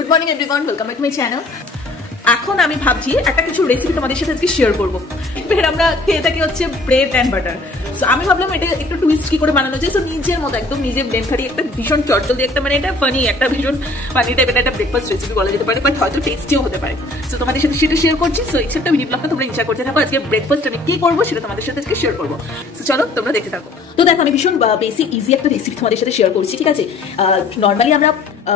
Good morning everyone, welcome back to my channel. এখন আমি ভাবছি একটা কিছু রেসিপি তোমাদের সাথে আজকে শেয়ার করবো। এবার আমরা খেয়ে থাকি হচ্ছে ব্রেড অ্যান্ড বাটার। সো আমি ভাবলাম এটা একটু টুইস্ট কি করে বানানো যায়। সো নিজের মতো একদম নিজের ব্লেন্ড খাটি একটা ভীষণ চটজল দিয়ে একটা মানে এটা ফানি একটা ভীষণ ফানি টাইপের একটা ব্রেকফাস্ট রেসিপি বলা যেতে পারে, বাট হয়তো টেস্টিও হতে পারে। সো তোমাদের সাথে সেটা শেয়ার করছি। সো এক্সেপ্ট মিনি ব্লগটা তোমরা এনজয় করতে থাকো। আজকে ব্রেকফাস্ট আমি কি করবো সেটা তোমাদের সাথে আজকে শেয়ার করবো। সো চলো তোমরা দেখতে থাকো। তো দেখো আমি ভীষণ বেসিক ইজি একটা রেসিপি তোমাদের সাথে শেয়ার করছি, ঠিক আছে? নর্মালি আমরা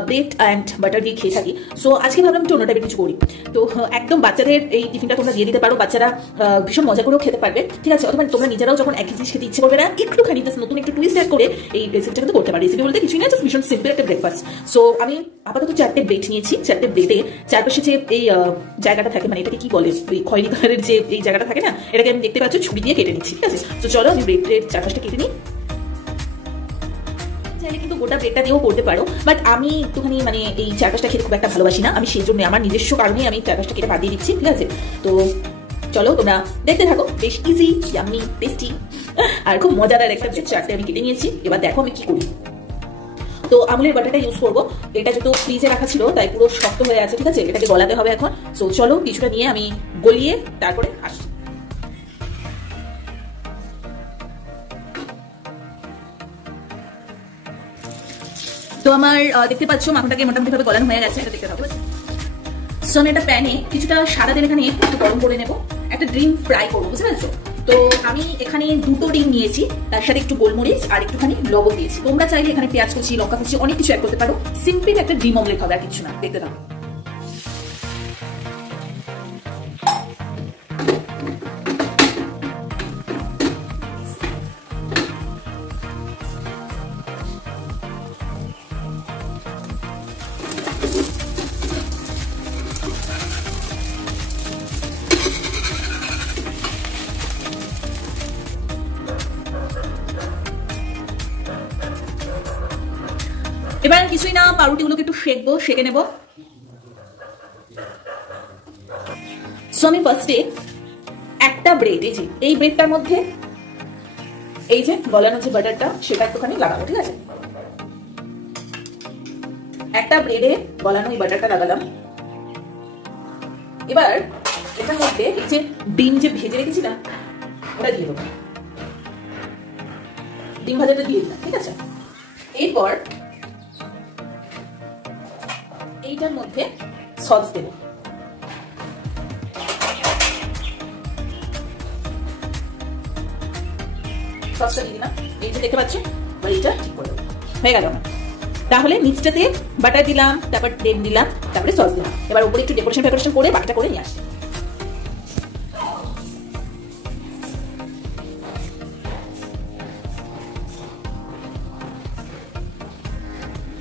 ব্রেড অ্যান্ড বাটার দিয়ে খেয়ে থাকি। সো আজকে ভাবলাম একটু অন্য টাইপের কিছু করি। তো একদম বাচ্চাদের এই টিফিনটা তোমরা দিয়ে দিতে পারো, বাচ্চারা ভীষণ মজা করেও খেতে পারবে, ঠিক আছে? অথবা তোমরা নিজেরাও যখন এক জিনিস খেতে ইচ্ছে করবে না, একটুখানি নতুন একটু টুইস্ট অ্যাড করে এই রেসিপিটা কিন্তু করতে পারো। রেসিপি বলতে কিছুই না, জাস্ট ভীষণ সিম্পল একটা ব্রেকফাস্ট। সো আমি আপাতত 4টে ব্রেড নিয়েছি। 4টে ব্রেডে চারপাশে যে এই জায়গাটা থাকে, মানে এটাকে কি বলে, ওই খয়েরি কালারের যে এই জায়গাটা থাকে না, এটাকে আমি দেখতে পাচ্ছি ছুরি দিয়ে কেটে নিচ্ছি, ঠিক আছে? তো চলো আমি ব্রেড চারপাশটা কেটে নিই। চাইলে কিন্তু গোটা ব্রেডটা দিয়েও করতে পারো, বাট আমি একটুখানি মানে এই চারপাশটা খেতে খুব একটা ভালোবাসি না। আমি সেই জন্য আমার নিজস্ব কারণেই আমি চারপাশটা কেটে বাদ দিয়ে দিচ্ছি, ঠিক আছে? তো চলো তোমরা দেখতে থাকো। বেশ ইজি, ইয়াম্মি, টেস্টি আর খুব মজাদার একটা ব্রেড। 4টে আমি কেটে নিয়েছি। এবার দেখো আমি কি করি। তো আমুলের বাটারটা ইউজ করবো। এটা যেহেতু ফ্রিজে রাখা ছিল তাই পুরো শক্ত হয়ে আছে, ঠিক আছে? এটাকে গলাতে হবে এখন। সো চলো কিছুটা নিয়ে আমি গলিয়ে তারপরে আসি। তো আমার দেখতে পাচ্ছ মাখনটাকে মোটামুটি ভাবে গলানো হয়ে গেছে, এটা দেখতে পাবো। সো আমি একটা প্যানে কিছুটা সাদা তেল এখানে একটু গরম করে নেবো, একটা ডিম ফ্রাই করবো, বুঝতে পারছো? তো আমি এখানে 2টো ডিম নিয়েছি, তার সাথে একটু গোলমরিচ আর একটুখানি লবণ দিয়েছি। তোমরা চাইলে এখানে পেঁয়াজ কুচি, লঙ্কা কুচি অনেক কিছু অ্যাড করতে পারো। সিম্পল একটা ডিম অমলেট হবে, আর কিছু না। দেখতে থাকো। এবার কিছুই না, পাউরুটিগুলোকে একটু সেঁকবো, সেঁকে নেবো। সো আমি ফার্স্টে একটা ব্রেড, এই ব্রেডটার মধ্যে এই যে গলানো যে বাটারটা সেটা একটুখানি লাগাবো, ঠিক আছে? একটা ব্রেডে গলানো এই বাটারটা লাগালাম। এবার এটার মধ্যে এই যে ডিম যে ভেজে রেখেছি না, ওটা দিয়ে দেবো। ডিম ভাজাটা দিয়ে দিলাম, ঠিক আছে? এরপর এইটার মধ্যে সস দেব। সসটা দিয়ে দিলাম, এই যে দেখতে পাচ্ছি। এবার এইটা ঠিক করে দেবো, হয়ে গেল। তাহলে নিচটাতে বাটার দিলাম, তারপর ডিম দিলাম, তারপরে সস দিলাম। এবার উপরে একটু ডেকোরেশন করে বাকিটা করে নিয়ে আসি।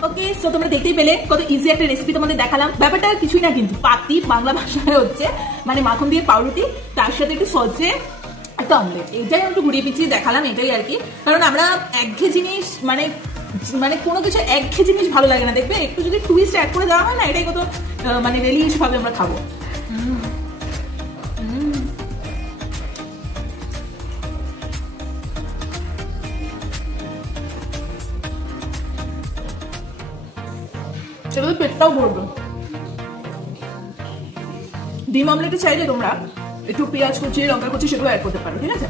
ওকে, সো তোমরা দেখতেই পেলে কত ইজি একটা রেসিপি তোমাদের দেখালাম। ব্যাপারটা কিছুই না, কিন্তু পাতি বাংলা ভাষায় হচ্ছে মানে মাখন দিয়ে পাউরুটি, তার সাথে একটু সসে একটা অমলেট। এইটাই একটু ঘুরিয়ে পিছিয়ে দেখালাম, এটাই আর কি। কারণ আমরা একঘেয়ে জিনিস মানে মানে কোনো কিছু একঘেয়ে জিনিস ভালো লাগে না, দেখবে? একটু যদি টুইস্ট অ্যাড করে দেওয়া হয় না, এটাই কত মানে রিলিশ ভাবে আমরা খাবো। সেগুলো পেটটাও ভরবে। ডিম অমলেটে চাইলে তোমরা একটু পেঁয়াজ কুচি, লঙ্কা কুচি সেগুলো অ্যাড করতে পারো, ঠিক আছে?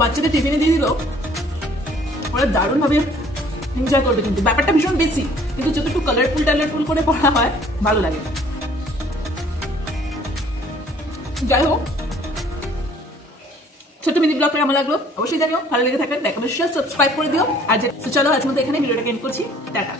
বাচ্চাদের টিফিনে দিয়ে দিল, ওরা দারুণ ভাবে এনজয় করবে। কিন্তু ব্যাপারটা ভীষণ বেশি, কিন্তু যত একটু কালারফুল করে পড়া হয় ভালো লাগে। যাই হোক, ছোট্ট মিনি ব্লগটা কেমন লাগলো অবশ্যই জানিও। ভালো লেগে থাকলে লাইক, কমেন্ট, শেয়ার, সাবস্ক্রাইব করে দিও। আর চলো আজকের মতো এখানে ভিডিওটাকে এন্ড করছি। টাটা।